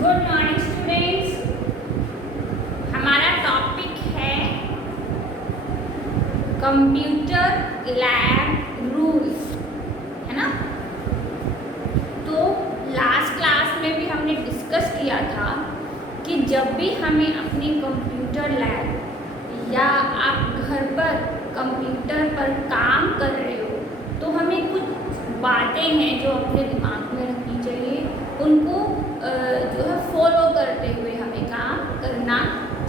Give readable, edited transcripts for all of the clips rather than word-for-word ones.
Good morning students. हमारा topic है computer lab rules, है ना। तो लास्ट क्लास में भी हमने डिस्कस किया था कि जब भी हमें अपनी कंप्यूटर लैब या आप घर पर कंप्यूटर पर काम कर रहे हो तो हमें कुछ बातें हैं जो अपने दिमाग में रखनी चाहिए, उनको जो है फॉलो करते हुए हमें काम करना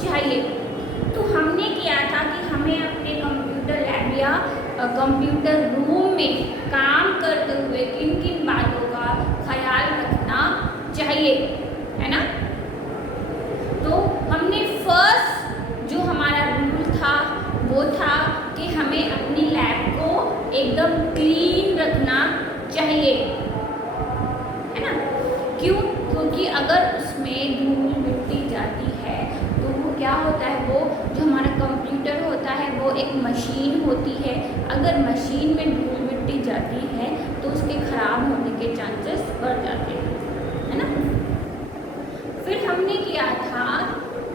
चाहिए। तो हमने किया था कि हमें अपने कंप्यूटर लैब या कंप्यूटर रूम में काम करते हुए किन किन बातों का ख्याल रखना चाहिए, है ना। तो हमने फर्स्ट जो हमारा रूल था वो था कि हमें अपनी लैब को एकदम क्लीन रखना चाहिए, है ना। क्यों? क्योंकि अगर उसमें धूल मिट्टी जाती है तो वो क्या होता है, वो जो हमारा कंप्यूटर होता है वो एक मशीन होती है। अगर मशीन में धूल मिट्टी जाती है तो उसके ख़राब होने के चांसेस बढ़ जाते हैं, है ना। फिर हमने किया था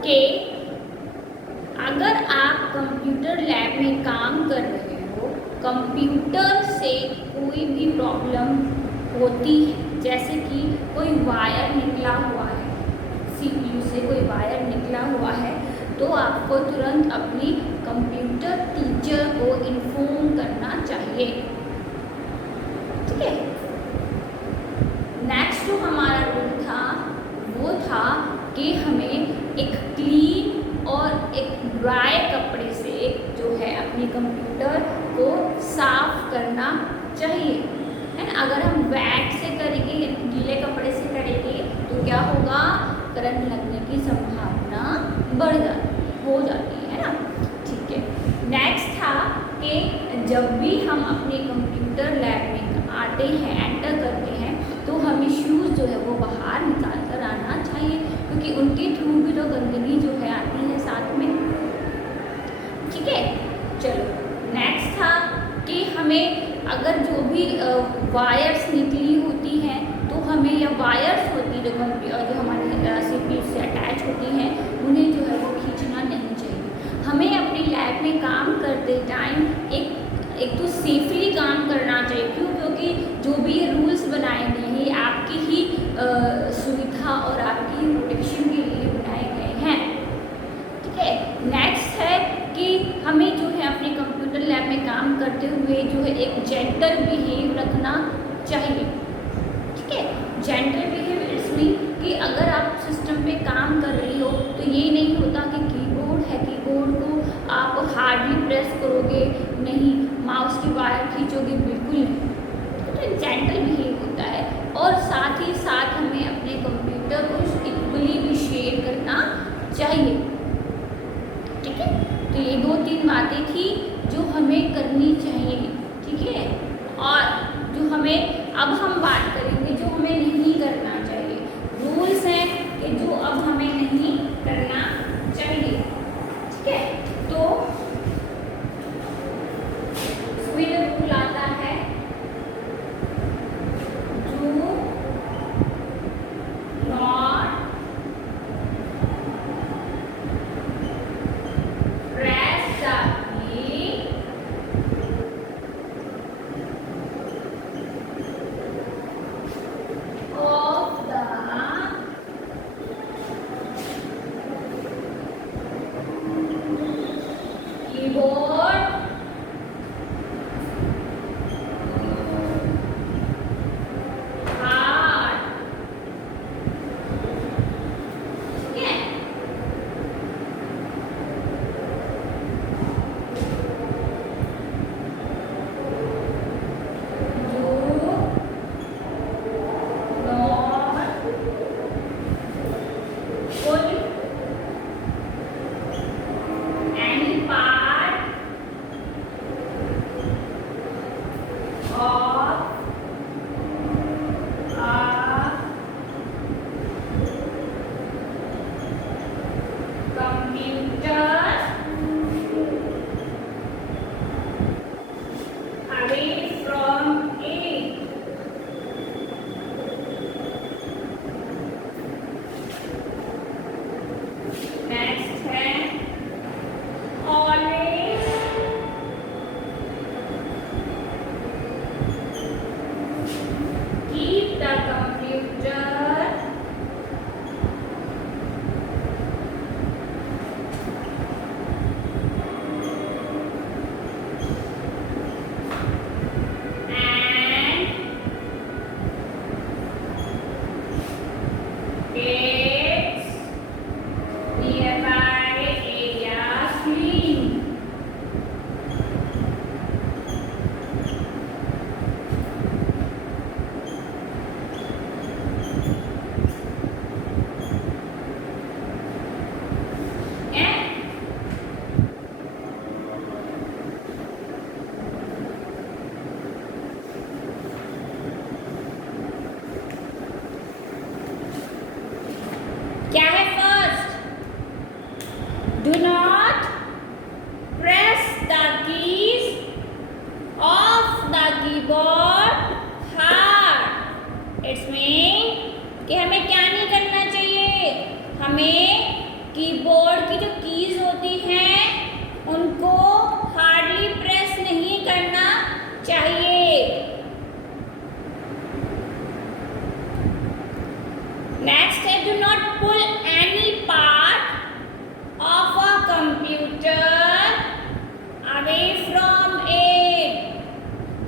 कि अगर आप कंप्यूटर लैब में काम कर रहे हो, कंप्यूटर से कोई भी प्रॉब्लम होती है, जैसे कि कोई वायर निकला हुआ है, सीपीयू से कोई वायर निकला हुआ है, तो आपको तुरंत अपनी कंप्यूटर टीचर को इन्फॉर्म करना चाहिए, ठीक है। नेक्स्ट जो हमारा रूल था वो था कि हमें एक क्लीन और एक ड्राई कपड़े से जो है अपनी कंप्यूटर को साफ करना चाहिए, है ना। अगर हम वेट से करेंगे, गीले कपड़े से करेंगे तो क्या होगा, करंट लगने की संभावना हो जाती है ना, ठीक है। नेक्स्ट था कि जब भी हम अपने कंप्यूटर लैब में आते हैं, एंटर करते हैं, तो हमें शूज़ जो है वो बाहर निकाल कर आना चाहिए, क्योंकि उनके थ्रू भी तो गंदगी जो है आती है साथ में, ठीक है। चलो, नेक्स्ट था कि हमें अगर जो भी वायर्स निकली होती हैं तो हमें, या वायर्स होती जो हमारे सीपीयू से अटैच होती हैं, उन्हें जो है वो खींचना नहीं चाहिए। हमें अपनी लैब में काम करते टाइम एक तो सेफली काम करना चाहिए। क्यों? क्योंकि जो भी रूल्स बनाए गए हैं आपकी ही सुविधा और आपकी ही प्रोटेक्शन के लिए बनाए गए हैं, ठीक है। नेक्स्ट है कि हमें जो है अपने कंप्यूटर लैब में काम करते हुए जो है एक जेंटल बिहेव रखना चाहिए, ठीक है। जेंटल बिहेव इसमें कि अगर आप सिस्टम पे काम कर रही हो तो ये नहीं होता कि कीबोर्ड है, कीबोर्ड को आप हार्डली प्रेस करोगे, नहीं, माउस की वायर खींचोगे, बिल्कुल नहीं। तो जेंटल बिहेव होता है, और साथ ही साथ हमें अपने कंप्यूटर को इक्वली भी शेयर करना चाहिए, ठीक है। तो ये 2-3 बातें थी जो हमें करनी चाहिए, ठीक है। और जो हमें, अब हम बात करेंगे जो हमें नहीं करना चाहिए। रूल्स हैं कि जो अब हमें नहीं करना चाहिए, ठीक है। तो इसमें जो रूल आता है, do not press the key it's mean कि हमें क्या नहीं करना चाहिए, हमें कीबोर्ड की जो कीज होती हैं उनको हार्डली प्रेस नहीं करना चाहिए। नेक्स्ट है, do not pull any part of a computer away from it.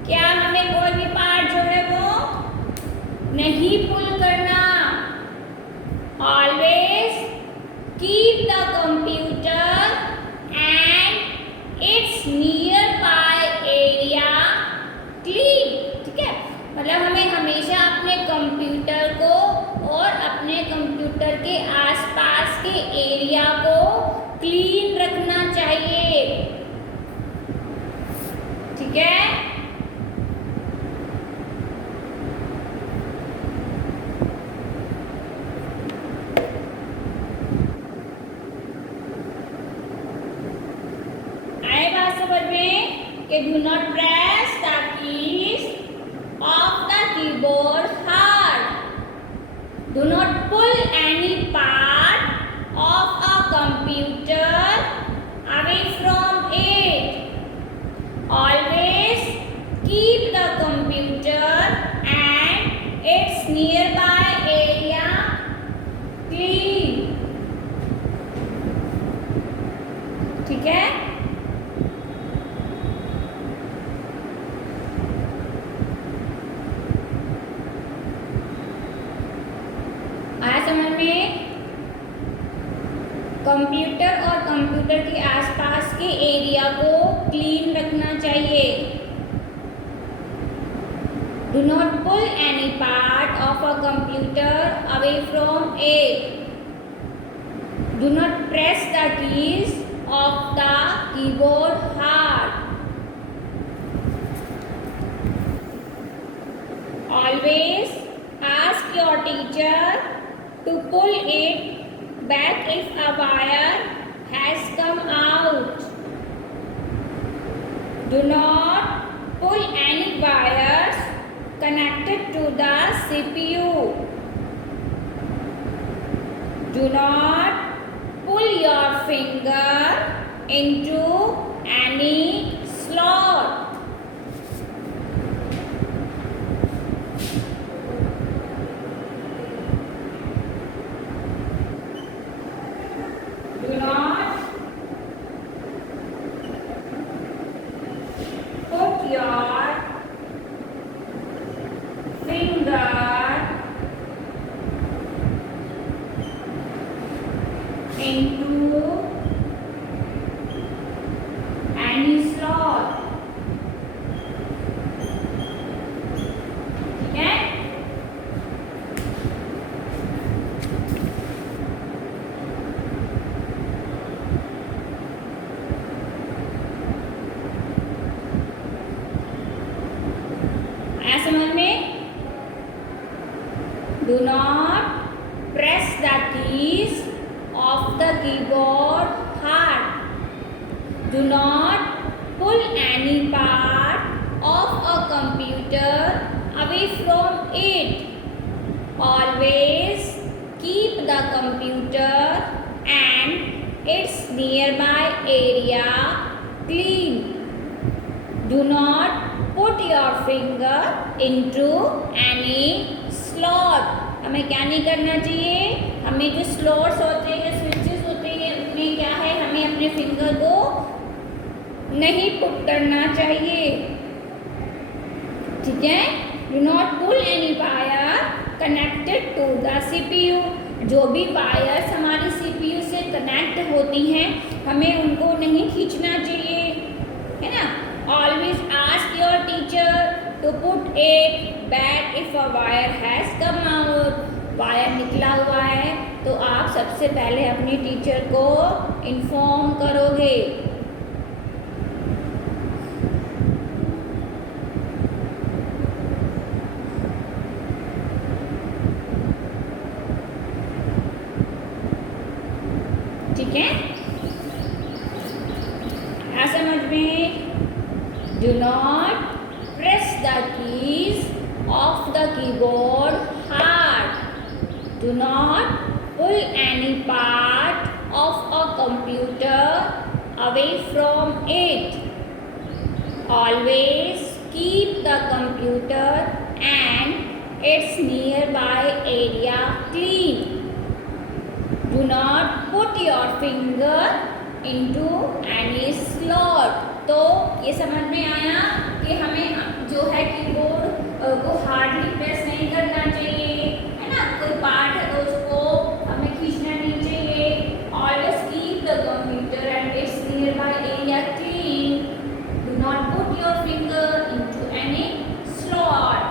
क्या हमें कोई भी पार्ट जो है वो नहीं पुल करना। Always keep the computer and it's near by area clean. ठीक है, मतलब हमें हमेशा अपने कंप्यूटर को और अपने कंप्यूटर के आसपास के एरिया को क्लीन रखना चाहिए। ठीक है, do not press the keys of the keyboard hard. Do not pull any part of a computer away from it. Always keep the computer and its nearby area clean. ठीक है, समझ में। Computer और computer के आसपास के area को clean रखना चाहिए। Do not pull any part of a computer away from it. Do not press the keys of the keyboard hard. Always ask your teacher to pull it back if a wire has come out. Do not pull any wires connected to the CPU. Do not pull your finger into any slot. Do not put your finger into any slot. ठीक है, समझ में। Do not press the keys of the keyboard hard. Do not pull any part of a computer away from it. Always keep the computer and its nearby area clean. Do not put your finger into any slot. हमें क्या नहीं करना चाहिए, हमें जो slots होते हैं, switches होते हैं, उसमें क्या है, हमें अपने फिंगर को नहीं पुट करना चाहिए। ठीक है, do not pull any wire connected to the CPU। जो भी वायर्स हमारी CPU से कनेक्ट होती हैं हमें उनको नहीं खींचना चाहिए, है ना। Always ask your teacher to put it back if a wire has come out. Wire निकला हुआ है तो आप सबसे पहले अपने टीचर को इन्फॉर्म करोगे। ठीक है, समझ में। Do not press the keys of the keyboard Do not pull any part of a computer away from it. Always keep the computer and its nearby area clean. Do not put your finger into any slot. तो ये समझ में आया कि हमें जो है keyboard को हार्डली प्रेस नहीं करना चाहिए, है ना। कोई पार्ट है तो उसको हमें खींचना नहीं चाहिए। Always keep the computer and its nearby area clean. Do not put your finger into any slot.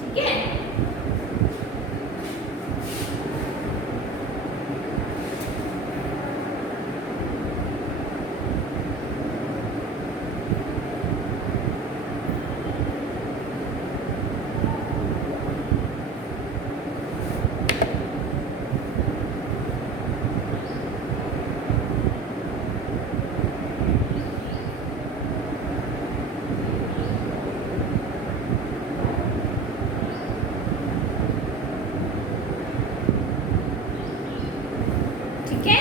ठीक है। ठीक है,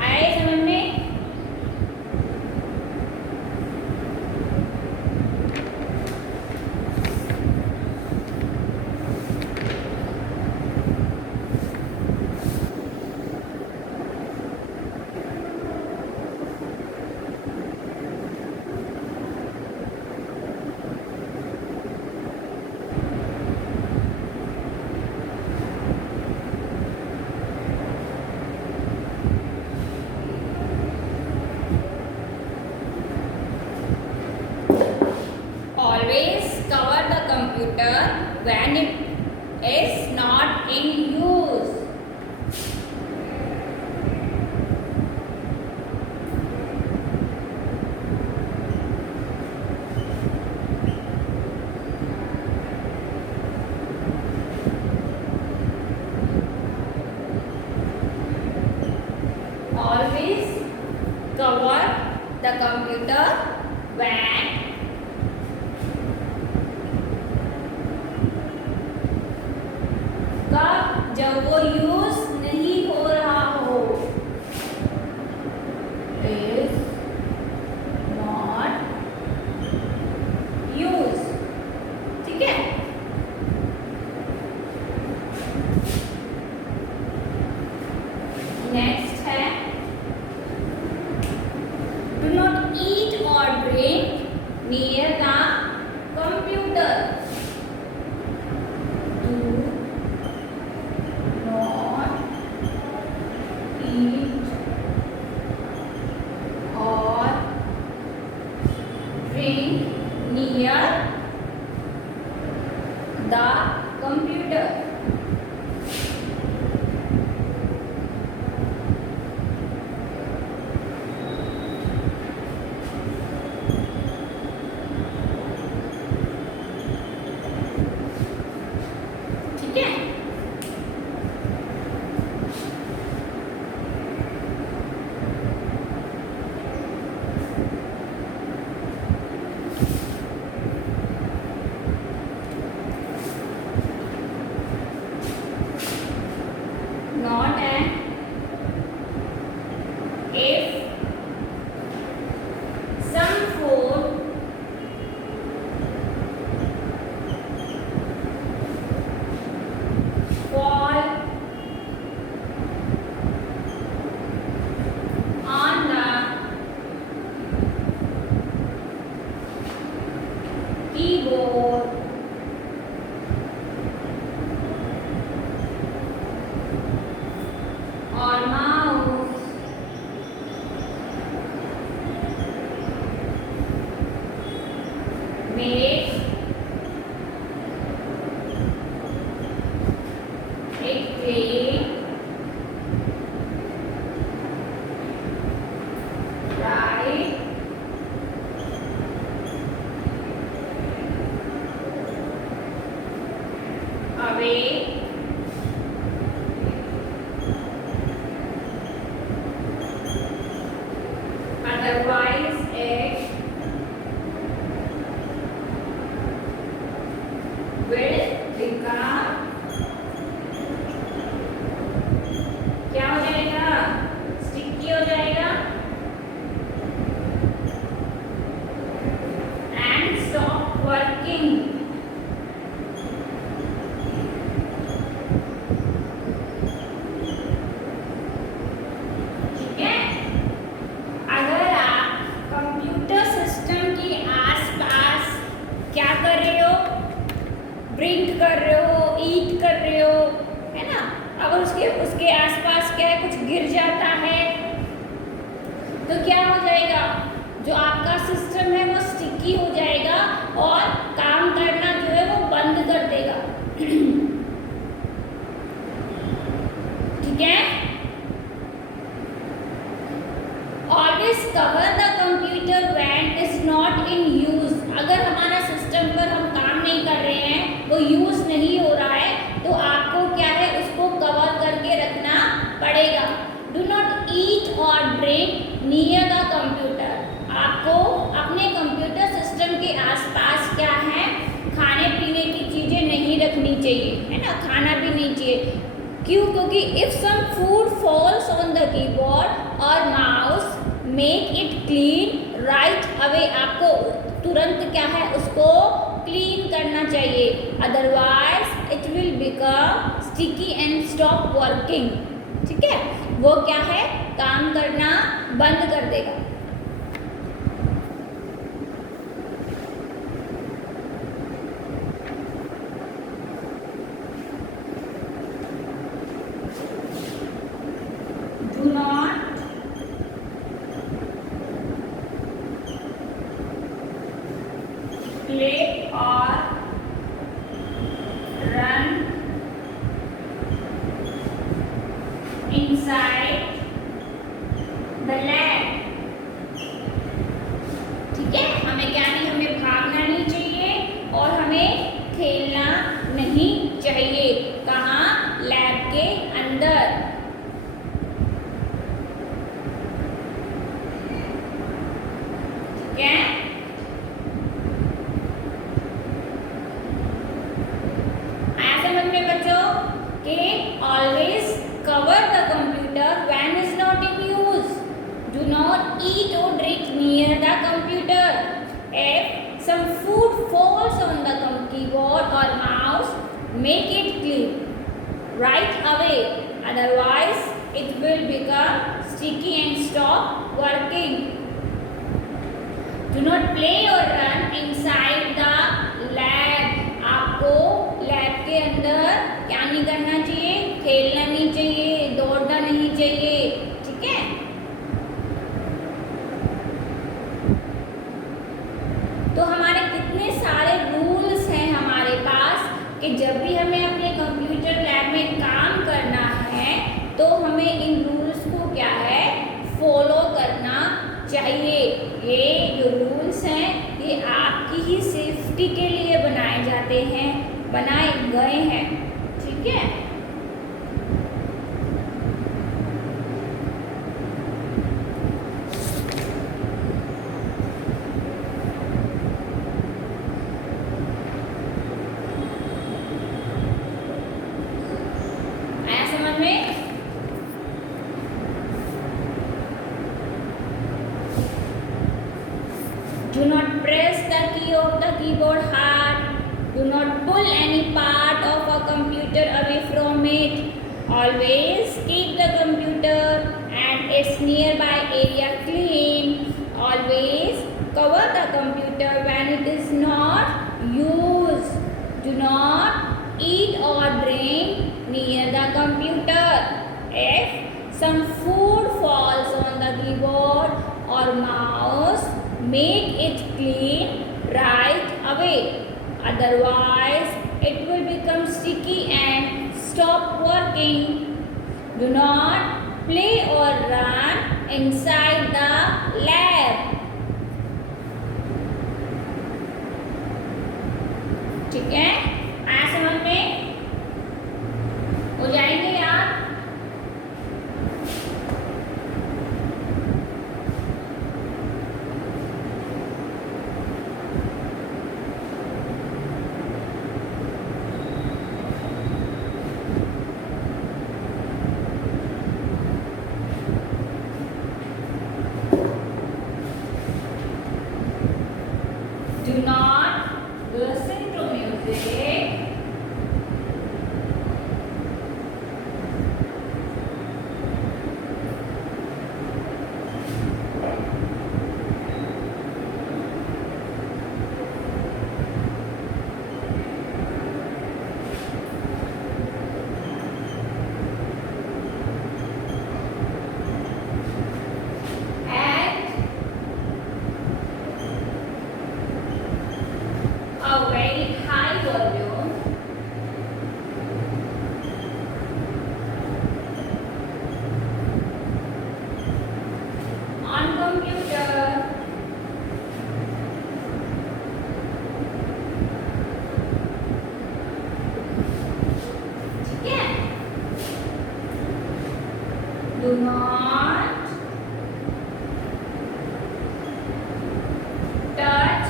आया ये समझ में। Always cover the computer when it is not in use. Always cover the computer when जब वो यूज नहीं हो रहा हो, is not use। ठीक है। नेक्स्ट है do not eat or drink near the computer. Near the computer. ठीक है। Not an if some food fall on the keyboard or mouse, make it clean, right away. Otherwise it will become क्या हो जाएगा, जो आपका system है वो sticky हो जाएगा और काम करना जो है वो बंद कर देगा। ठीक है। Always cover the computer when is not in use. अगर हमारा सिस्टम पर हम काम नहीं कर रहे हैं, वो यूज नहीं हो रहा है, तो आपको क्या है उसको कवर करके रखना पड़ेगा। Do not eat or drink near the computer. आपको अपने कंप्यूटर सिस्टम के आसपास क्या है, खाने पीने की चीजें नहीं रखनी चाहिए, है ना, खाना भी नहीं चाहिए। क्यों? क्योंकि if some food falls on the keyboard or mouse make it clean right away. आपको तुरंत क्या है उसको क्लीन करना चाहिए, otherwise it will become sticky and stop working. ठीक है, वो क्या है काम करना बंद कर देगा। Do not play or run inside the lab। ठीक है, हमें क्या नहीं, हमें भागना नहीं चाहिए और हमें खेलना नहीं चाहिए। कहाँ? लैब के अंदर। ठीक है, आया समझ में बच्चों कि always cover the computer when is not in use. Do not eat or drink near the computer. If some food falls on the keyboard or mouse make it clean right away, otherwise it will become sticky and stop working. Do not play or run inside the lab. आपको lab के अंदर क्या नहीं करना चाहिए, खेलना नहीं चाहिए, दौड़ना नहीं चाहिए। ठीक है, तो हमारे कितने सारे रूल्स हैं हमारे पास कि जब भी हमें अपने कंप्यूटर लैब में काम करना है तो हमें इन रूल्स को क्या है फॉलो करना चाहिए। ये जो रूल्स हैं ये आपकी ही सेफ्टी के लिए बनाए जाते हैं, बनाए गए हैं। ठीक है, आया समझ में? Do not press the key of the keyboard hard. Do not pull any part of a computer away from it. Always keep the computer and its nearby area clean. Always cover the computer when it is not used. Do not eat or drink near the computer. If some food falls on the keyboard or mouse, make it clean right away, otherwise it will become sticky and stop working. Do not play or run inside the lab. ठीक है, आया समझ में? हो जाएंगे यार? Do not listen to music Do not touch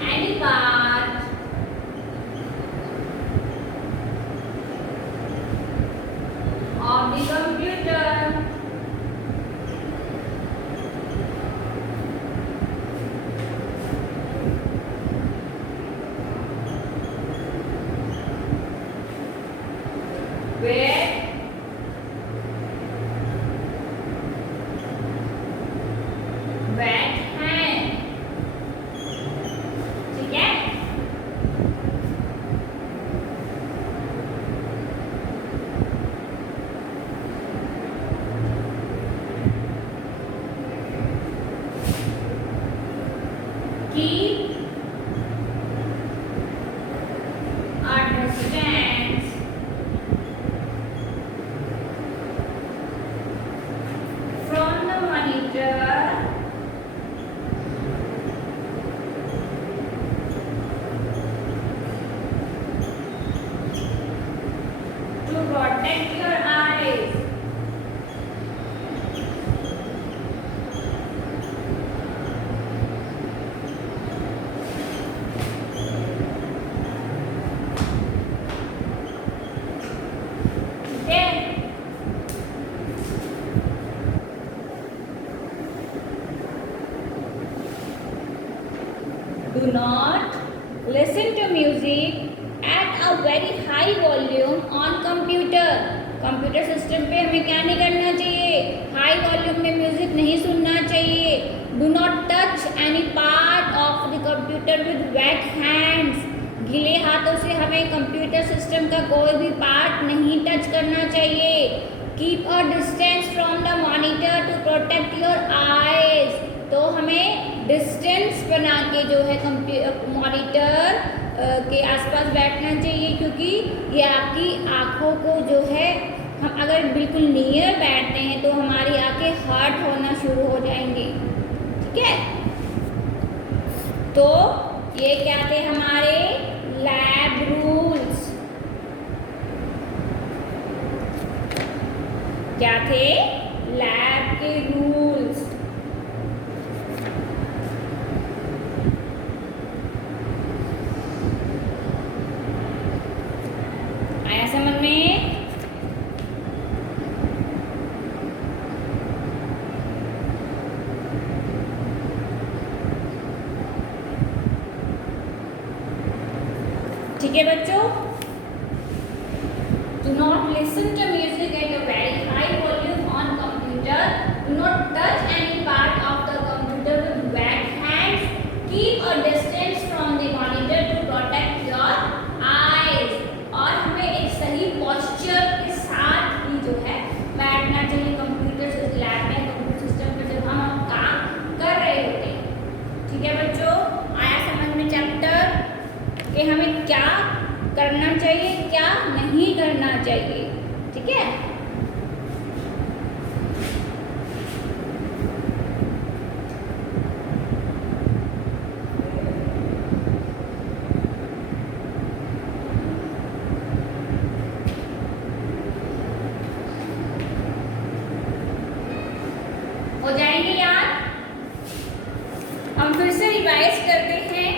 any part of the computer. With wet hand. ठीक है? Keep a distance from the monitor to protect your eyes. Okay? Do not listen to music at a very high volume on computer. Computer system पे हमें क्या नहीं करना चाहिए, high volume में music नहीं सुनना चाहिए. Do not touch any part of the computer with weight hands. गीले हाथों से हमें कंप्यूटर सिस्टम का कोई भी पार्ट नहीं टच करना चाहिए. Keep a distance from the monitor to protect your eyes. तो हमें डिस्टेंस बना के जो है मॉनिटर के आसपास बैठना चाहिए, क्योंकि ये आपकी आँखों को जो है, हम अगर बिल्कुल नियर बैठते हैं तो हमारी आँखें हर्ट होना शुरू हो जाएंगी. ठीक है? तो ये क्या थे हमारे लैब रूल्स. क्या थे? लैब के रूल्स. आया समझ में? ठीक है बच्चों? Do not listen to music at a very high volume on computer. Do not touch any part of the computer with wet hands. Keep a distance from the monitor to protect your eyes. और हमें एक सही posture के साथ ही जो है बैठना चाहिए कंप्यूटर से लैब में, कंप्यूटर सिस्टम पे जब हम काम कर रहे होते हैं. ठीक है बच्चों? आया समझ में चैप्टर कि हमें क्या करना चाहिए, क्या नहीं करना चाहिए. ठीक है? हो जाएंगे याद? हम फिर से रिवाइज करते हैं.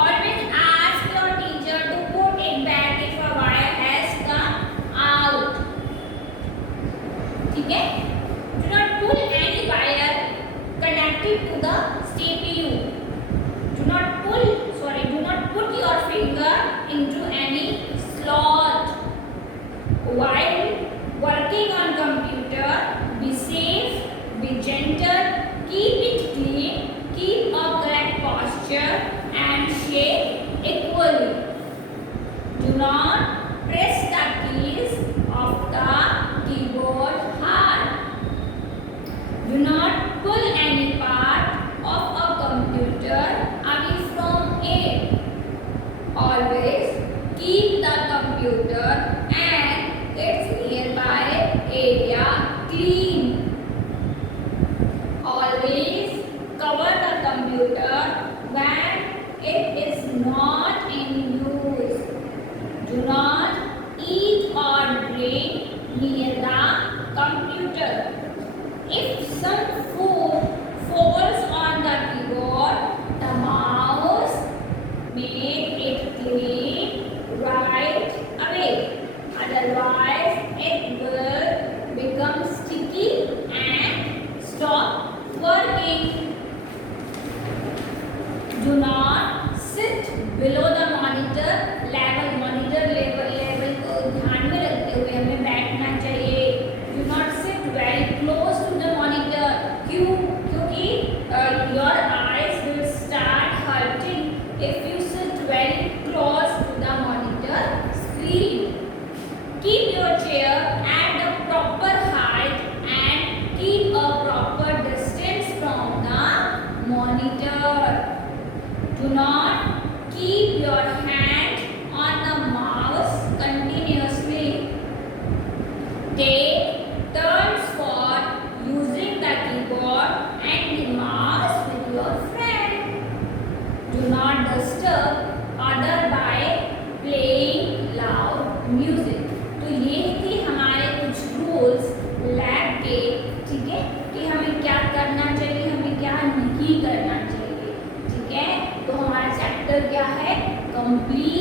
Always ask your teacher to put it back if a wire has come out. ठीक है? Do not pull any wire connected to the CPU. Do not put your finger into any slot. While working on computer, be safe, be gentle, keep it clean, keep a correct posture and shape equally. Do not press the keys of the keyboard hard. Do not pull any part of a computer away from it. Always keep the computer and its nearby area clean. Always cover the computer when it is not in Do not sit below the monitor level. Monitor level को ध्यान में रखते हुए हमें बैठना चाहिए. Do not sit very close to the monitor. क्यों? क्योंकि your eyes will start hurting if you sit very close to the monitor screen. Keep your chair at the proper height and keep a proper distance from the monitor. Do not keep your hand on the mouse continuously. Take turns for using the keyboard and the mouse with your friend. Do not disturb other by playing loud music. तो ये थी हमारे कुछ rules lab के, ठीक है, कि हमें क्या करना चाहिए, हमें क्या नहीं करना चाहिए. ठीक है, तो हमारा चैप्टर क्या है? कंप्लीट